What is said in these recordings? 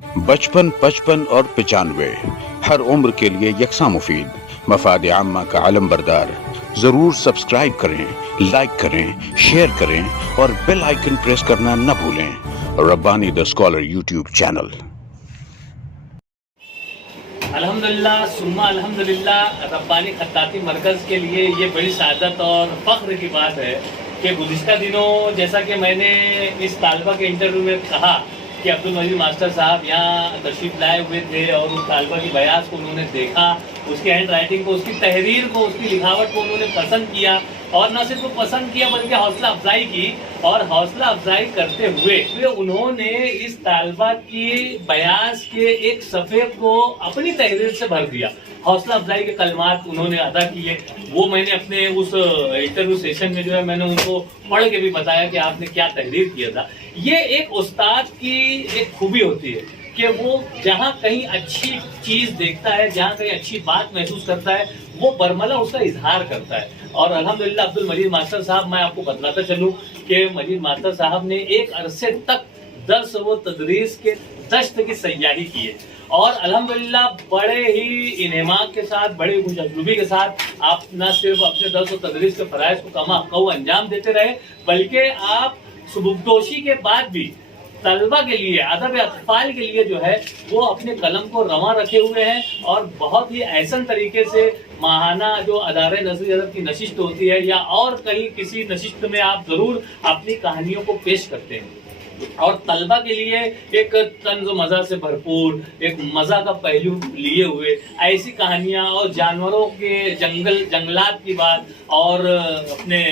बचपन, 55 और 95 हर उम्र के लिए यकसा मुफीद, मफाद आम्मा का आलम बरदार। जरूर सब्सक्राइब करें, लाइक करें, शेयर करें और बेल आइकन प्रेस करना न भूलें। Rabbani the scholar YouTube channel. अल्हम्दुलिल्लाह सुम्मा अल्हम्दुलिल्लाह, रब्बानी खत्ताती मरकज़ के लिए ये बड़ी सादत और फ़ख्र की बात है कि गुज़िश्ता दिनों जैसा कि मैंने इस तालबा के इंटरव्यू में कहा कि अब्दुल मजीद मास्टर साहब यहाँ तशरीफ़ लाए हुए थे और उस तालबा की बयास को उन्होंने देखा, उसकी हैंड राइटिंग को, उसकी तहरीर को, उसकी लिखावट को उन्होंने पसंद किया और न सिर्फ पसंद किया बल्कि हौसला अफजाई की। और हौसला अफजाई करते हुए उन्होंने इस तालबा की बयास के एक सफ़े को अपनी तहरीर से भर दिया। हौसला अफजाई के कलमात उन्होंने अदा किए। वो मैंने अपने उस इंटरव्यू सेशन में जो है मैंने उनको पढ़ के भी बताया कि आपने क्या तहरीर किया था। ये एक उस्ताद की एक खूबी होती है कि वो जहाँ कहीं अच्छी चीज़ देखता है, जहाँ कहीं अच्छी बात महसूस करता है, वो बरमला उसका इजहार करता है। और अल्हम्दुलिल्लाह अब्दुल मजीद मास्टर साहब, मैं आपको बतलाता चलूँ कि मजीद मास्टर साहब ने एक अरसे तक दर्स व तदरीस के दश्त की सयाही की है और अल्हम्दुलिल्लाह बड़े ही इनेमाक के साथ, बड़े खुशअस्लूबी के साथ आप न सिर्फ अपने दर्स व तदरीस के फ़राइज़ को कमा कऊ अंजाम देते रहे, बल्कि आप सुबुकदोशी के बाद भी तलबा के लिए, अदब अतफाल के लिए जो है वो अपने कलम को रवा रखे हुए हैं और बहुत ही ऐसा तरीके से माहाना जो अदारे नज़री अदब की नशिस्त होती है या और कहीं किसी नशिस्त में आप ज़रूर अपनी कहानियों को पेश करते हैं और तलबा के लिए एक तंज मज़ा से भरपूर, एक मज़ा का पहलू लिए हुए ऐसी कहानियाँ और जानवरों के जंगलात की बात और अपने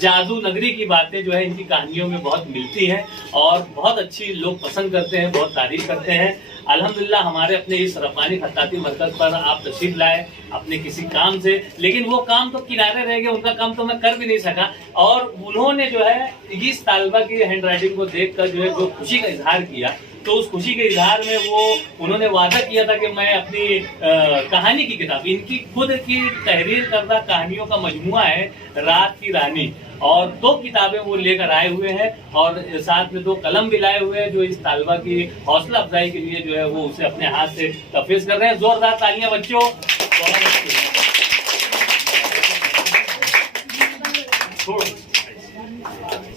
जादू नगरी की बातें जो है इनकी कहानियों में बहुत मिलती हैं और बहुत अच्छी लोग पसंद करते हैं, बहुत तारीफ करते हैं। अल्हम्दुलिल्लाह हमारे अपने इस रब्बानी खत्ताती मरकज़ पर आप तशरीफ लाए अपने किसी काम से, लेकिन वो काम तो किनारे रह गए, उनका काम तो मैं कर भी नहीं सका। और उन्होंने जो है इस तालबा की हैंड राइटिंग को देख कर जो है जो खुशी का इजहार किया, तो उस खुशी के इजहार में वो उन्होंने वादा किया था कि मैं अपनी कहानी की किताब, इनकी खुद की तहरीर करदा कहानियों का मजमुआ है रात की रानी, और 2 किताबें वो लेकर आए हुए हैं और साथ में 2 कलम भी लाए हुए हैं जो इस तालबा की हौसला अफजाई के लिए जो है वो उसे अपने हाथ से तफवीज़ कर रहे हैं। जोरदार तालियां बच्चों।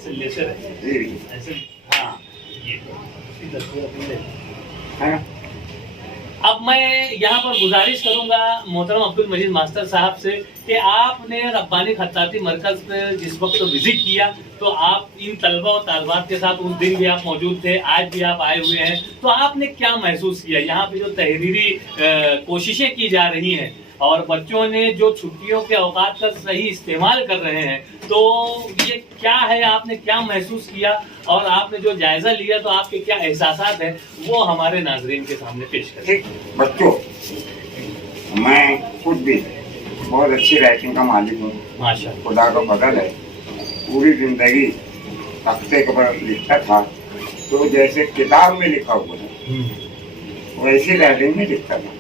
लेते रहे। हाँ, ये अब मैं यहाँ पर गुजारिश करूंगा मोहतरम अब्दुल मजीद मास्टर साहब से कि आपने रब्बानी खत्ताती मरकज़ पे जिस वक्त विजिट किया तो आप इन तलबा और तालबात के साथ उस दिन भी आप मौजूद थे, आज भी आप आए हुए हैं, तो आपने क्या महसूस किया? यहाँ पे जो तहरीरी कोशिशें की जा रही हैं और बच्चों ने जो छुट्टियों के औकात का सही इस्तेमाल कर रहे हैं, तो ये क्या है, आपने क्या महसूस किया और आपने जो जायजा लिया तो आपके क्या एहसासात हैं वो हमारे नाजरीन के सामने पेश करें। बच्चों, मैं खुद भी बहुत अच्छी राइटिंग का मालिक हूँ, माशाअल्लाह, खुदा का फजल है। पूरी जिंदगी तख्ते पर लिखता था तो जैसे किताब में लिखा हुआ था वैसी राइटिंग में लिखता था,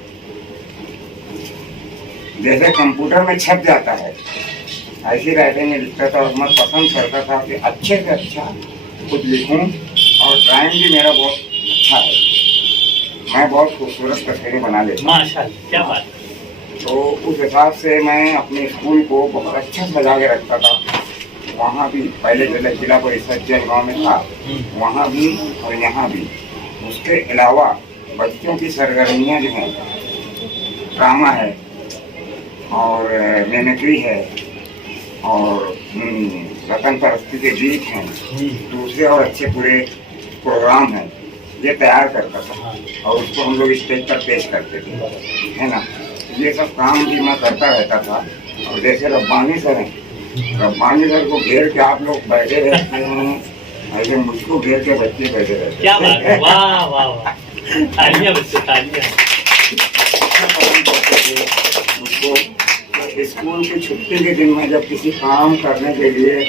जैसे कंप्यूटर में छप जाता है ऐसी राइटिंग में लिखता था। और मैं पसंद करता था कि अच्छे से अच्छा कुछ लिखूं और ड्राइंग भी मेरा बहुत अच्छा है, मैं बहुत खूबसूरत तस्वीरें बना लेता हूँ, माशाअल्लाह, क्या बात। तो उस हिसाब से मैं अपने स्कूल को बहुत अच्छा सजा के रखता था। वहाँ भी पहले जिला परिषद जलगांव में था, वहाँ भी और यहाँ भी। उसके अलावा बच्चों की सरगर्मियाँ जो हैं, ड्रामा है और मिमिक्री है और वतन परस्ती के गीत हैं, दूसरे और अच्छे पूरे प्रोग्राम हैं, ये तैयार करता था और उसको हम लोग स्टेज पर पेश करते थे, है ना। ये सब काम भी मैं करता रहता था। और जैसे रब्बानी सर हैं, रब्बानी सर को घेर के आप लोग बैठे रहते हैं, ऐसे मुझको घेर के बच्चे बैठे रहते हैं। क्या बात है, वाह वाह वाह, तालियां बच्चे, तालियां। मुझको स्कूल की छुट्टी के दिन में जब किसी काम करने के लिए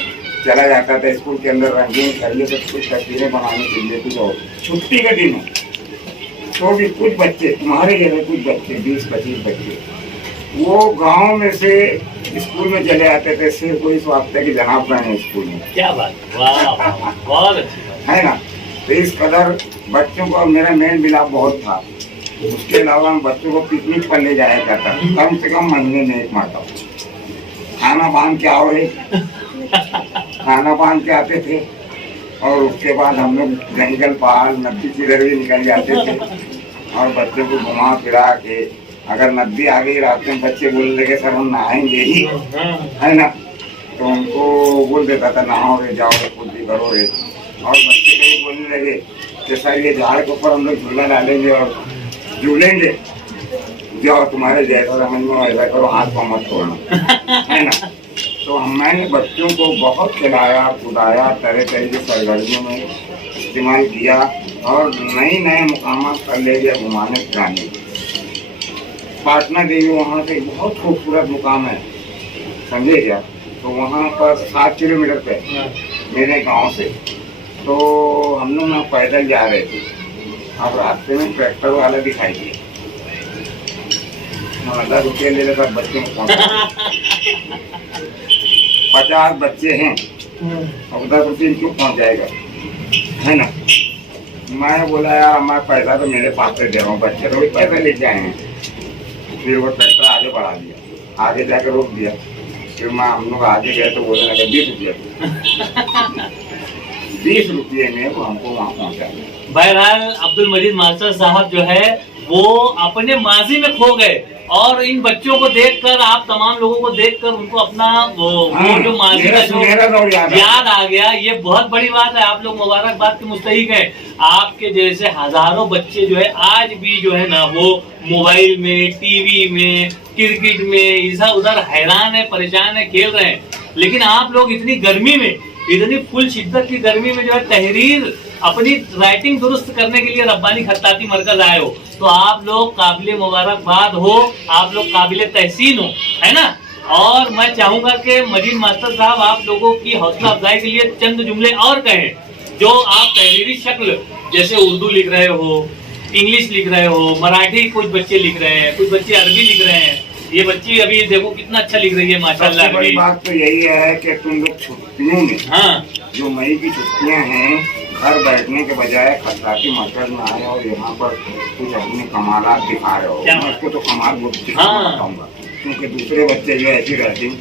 चला जाता था, स्कूल के अंदर रंगीन खरीदे तो कुछ तस्वीरें बनाने के लिए कुछ और छुट्टी के दिन तो भी कुछ बच्चे, तुम्हारे जैसे कुछ बच्चे, 20-25 बच्चे, वो गांव में से स्कूल में चले आते थे सिर्फ कोई स्वास्थ्य की जनाब का है स्कूल में। क्या बात, वाह वाह, बहुत अच्छी बात है ना। तो इस कदर बच्चों को मेरा मेन मिलाप बहुत था। उसके अलावा मैं बच्चों को पिकनिक पर ले जाया करता, कम से कम महीने में एक मरतबा। खाना बांध के आओ रे, खाना बांध के आते थे और उसके बाद हम लोग जंगल पहाड़ नदी किधर भी निकल जाते थे और बच्चों को घुमा फिरा के, अगर नदी आ गई रात में बच्चे बोलने लगे सर हम नहाएंगे ही, है ना, तो उनको बोल देता था नहाओ रे, जाओ रे, कुछ भी करो रे। और बच्चे कहीं बोलने लगे कि सर ये झाड़ के ऊपर हम लोग झूला डालेंगे और झूलेंगे, जाओ तुम्हारे जैसा समझ में वैसा करो, हाथ पाँव मत तोड़ना, है ना। तो मैंने बच्चों को बहुत खिलाया कुदाया, तरह तरह की सरगर्मियों में इस्तेमाल किया और नए नए मुकाम पर ले गया घुमाने फिराने। पाटना देवी वहाँ से बहुत खूबसूरत मुकाम है, समझे क्या। तो वहाँ पर 7 किलोमीटर पे मेरे गांव से, तो हम लोग ना पैदल जा रहे थे। अब रास्ते में ट्रैक्टर वाला दिखाई दिया, 10 रुपये ले लेकर बच्चों को पहुँचा। 50 बच्चे हैं और 10 रुपये क्यों पहुँच जाएगा, है ना। मैं बोला यार हमारा पैसा तो मेरे पास से दे रहा हूँ, बच्चे तो भी पैसा ले जाए हैं। फिर वो ट्रैक्टर आगे बढ़ा दिया, आगे जाकर रोक दिया। फिर हम लोग आगे गए तो बोलने लगे 20 रुपये 20 रुपये में वो हमको वहाँ पहुँचा। बहरहाल अब्दुल मजीद मास्टर साहब जो है वो अपने माजी में खो गए और इन बच्चों को देखकर, आप तमाम लोगों को देखकर उनको अपना वो जो माजी का जो याद आ गया। ये बहुत बड़ी बात है, आप लोग मुबारकबाद के मुस्तहिक हैं। आपके जैसे हजारों बच्चे जो है आज भी जो है ना वो मोबाइल में, टीवी में, क्रिकेट में इधर उधर हैरान है, परेशान है, खेल रहे हैं। लेकिन आप लोग इतनी गर्मी में, इतनी फुल शिद्दत की गर्मी में जो है तहरीर अपनी राइटिंग दुरुस्त करने के लिए रब्बानी खत्ताती मरकज आए हो, तो आप लोग काबिले मुबारकबाद हो, आप लोग काबिले तहसीन हो, है ना। और मैं चाहूंगा कि मजीद मास्टर साहब आप लोगों की हौसला अफजाई के लिए चंद जुमले और कहें, जो आप तहरीरी शक्ल जैसे उर्दू लिख रहे हो, इंग्लिश लिख रहे हो, मराठी कुछ बच्चे लिख रहे हैं, कुछ बच्चे अरबी लिख रहे हैं। ये बच्ची अभी देखो कितना अच्छा लिख रही है माशाल्लाह। बड़ी बात तो यही है कि तुम लोग छुट्टियों में, हाँ, जो मई की छुट्टियां हैं, घर बैठने के बजाय खत्ताती मरकज में आए और यहाँ पर कुछ अपने कमालात दिखा रहे हो। मैं उसको तो कमाल बताऊंगा, क्योंकि दूसरे बच्चे जो ऐसी राइटिंग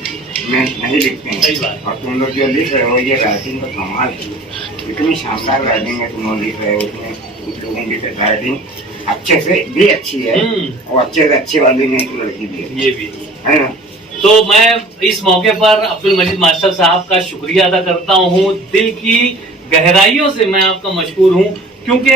में नहीं लिखते हैं और तुम लोग जो लिख रहे हो ये राइटिंग का कमाल है। इतनी शानदार राइटिंग में तुम लोग लिख रहे हो, उसमें कुछ लोगों की राइटिंग अच्छे से भी अच्छी है और अच्छे से अच्छी वाली में एक लड़की भी है, ये भी है ना। तो मैं इस मौके पर अब्दुल मजीद मास्टर साहब का शुक्रिया अदा करता हूँ, दिल की गहराइयों से मैं आपका मशकूर हूँ, क्योंकि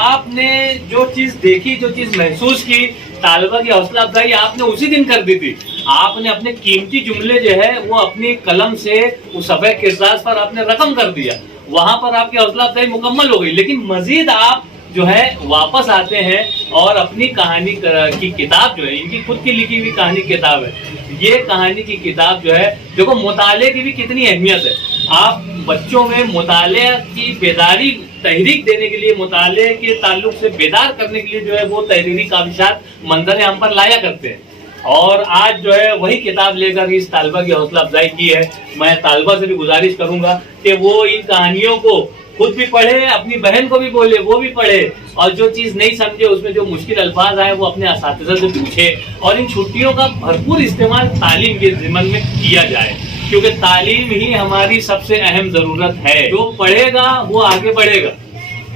आपने जो चीज देखी, जो चीज महसूस की, तालिबा की हौसला अफजाई आपने उसी दिन कर दी थी। आपने अपने कीमती जुमले जो है वो अपनी कलम से उस सफ़े किरदार पर आपने रकम कर दिया, वहां पर आपकी हौसला अफजाई मुकम्मल हो गई। लेकिन मजीद आप जो है वापस आते हैं और अपनी कहानी की किताब जो है, इनकी खुद की लिखी हुई कहानी किताब है, ये कहानी की किताब जो है, देखो मुताले की भी कितनी अहमियत है। आप बच्चों में मुताले की बेदारी तहरीक देने के लिए, मुताले के ताल्लुक से बेदार करने के लिए जो है वो तहरीरी काबिशात मंजर हम पर लाया करते हैं। और आज जो है वही किताब लेकर इस तालिबा की हौसला अफजाई की है। मैं तालिबा से भी गुजारिश करूंगा कि वो इन कहानियों को खुद भी पढ़े, अपनी बहन को भी बोले, वो भी पढ़े, और जो चीज़ नहीं समझे, उसमें जो मुश्किल अल्फाज आए वो अपने असातिज़ा से पूछे। और इन छुट्टियों का भरपूर इस्तेमाल तालीम के ज़िम्मन में किया जाए, क्योंकि तालीम ही हमारी सबसे अहम ज़रूरत है। जो पढ़ेगा वो आगे बढ़ेगा,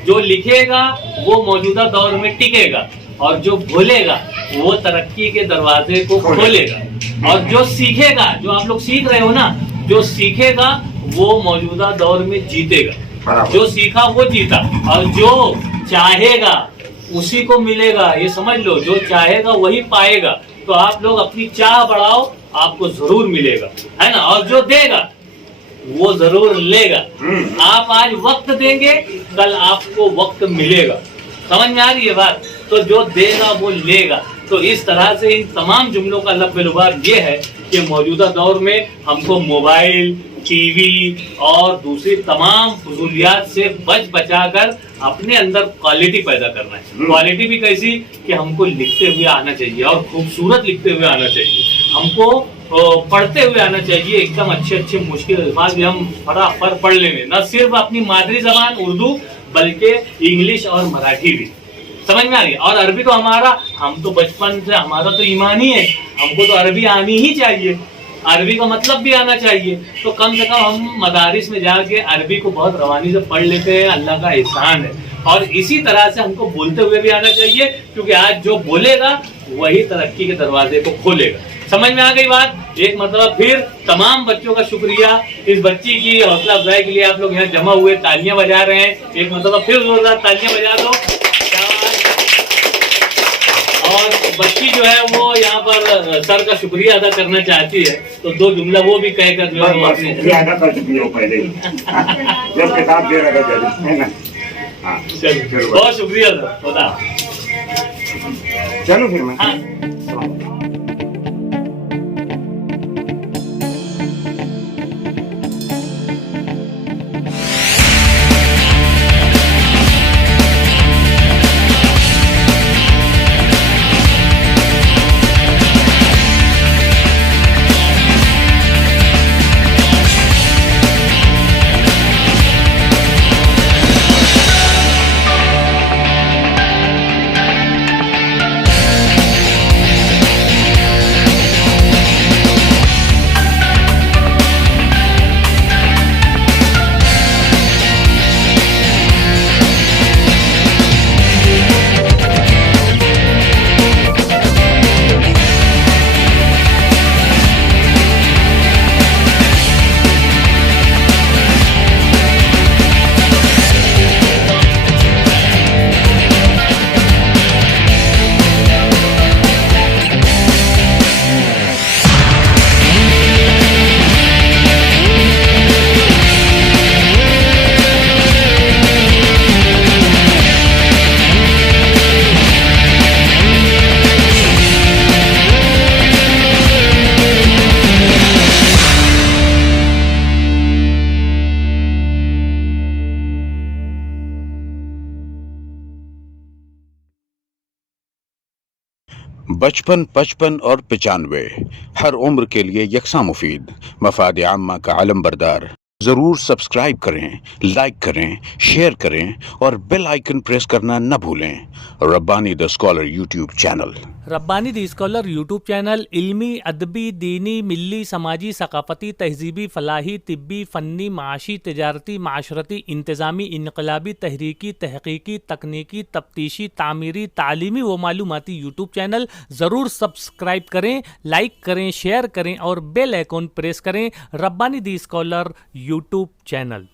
जो लिखेगा वो मौजूदा दौर में टिकेगा, और जो भूलेगा वो तरक्की के दरवाजे को खोलेगा। और जो सीखेगा, जो आप लोग सीख रहे हो ना, जो सीखेगा वो मौजूदा दौर में जीतेगा। जो सीखा वो जीता, और जो चाहेगा उसी को मिलेगा, ये समझ लो। जो चाहेगा वही पाएगा। तो आप लोग अपनी चाह बढ़ाओ, आपको जरूर मिलेगा, है ना। और जो देगा वो जरूर लेगा। आप आज वक्त देंगे, कल आपको वक्त मिलेगा। समझ में आ रही है बात? तो जो देगा वो लेगा। तो इस तरह से इन तमाम जुमलों का लब्बे-लुबाब ये है कि मौजूदा दौर में हमको मोबाइल, टीवी और दूसरी तमाम फजूलियात से बच बचाकर अपने अंदर क्वालिटी पैदा करना है। क्वालिटी भी कैसी कि हमको लिखते हुए आना चाहिए, और खूबसूरत लिखते हुए आना चाहिए। हमको पढ़ते हुए आना चाहिए, एकदम अच्छे अच्छे मुश्किल अल्फाज भी हम फटाफट पढ़ लेंगे। न सिर्फ अपनी मादरी जबान उर्दू बल्कि इंग्लिश और मराठी भी। समझ में आ गई। और अरबी तो हम तो बचपन से हमारा तो ईमान ही है, हमको तो अरबी आनी ही चाहिए, अरबी का मतलब भी आना चाहिए। तो कम से कम हम मदारिस में जाके अरबी को बहुत रवानी से पढ़ लेते हैं, अल्लाह का एहसान है। और इसी तरह से हमको बोलते हुए भी आना चाहिए, क्योंकि आज जो बोलेगा वही तरक्की के दरवाजे को खोलेगा। समझ में आ गई बात। एक मतलब फिर तमाम बच्चों का शुक्रिया, इस बच्ची की हौसला अफजाई के लिए आप लोग यहाँ जमा हुए तालियां बजा रहे हैं। एक मतलब फिर जोरदार तालियां बजा दो। और बच्ची जो है वो यहाँ पर सर का शुक्रिया अदा करना चाहती है, तो 2 जुमला वो भी कहकर जो है शुक्रिया अदा कर चुकी हो पहले ही जब किताब दे रहा था है ना। हाँ चलो बहुत शुक्रिया सर, खुदा। चलो फिर मैं बचपन 55 और 95 हर उम्र के लिए यकसा मुफीद, मफाद आम्मा का आलम बरदार। जरूर सब्सक्राइब करें, लाइक करें, शेयर करें और बेल आइकन प्रेस करना न भूलें। Rabbani the scholar YouTube channel. Rabbani the scholar YouTube channel इल्मी, अदबी, दीनी, मिली, समाजी, सकाफती, तहजीबी, फलाही, तिब्बी, फ़न्नी, माशी, तिजारती, माशरती, इंतज़ामी, इनकलाबी, तहरीकी, तहकीकी, तकनीकी, तफ्तीशी, तामीरी, तालीमी व मालूमाती यूट्यूब चैनल। ज़रूर सब्सक्राइब करें, लाइक करें, शेयर करें और बेल आइकन प्रेस करें। Rabbani the scholar YouTube channel.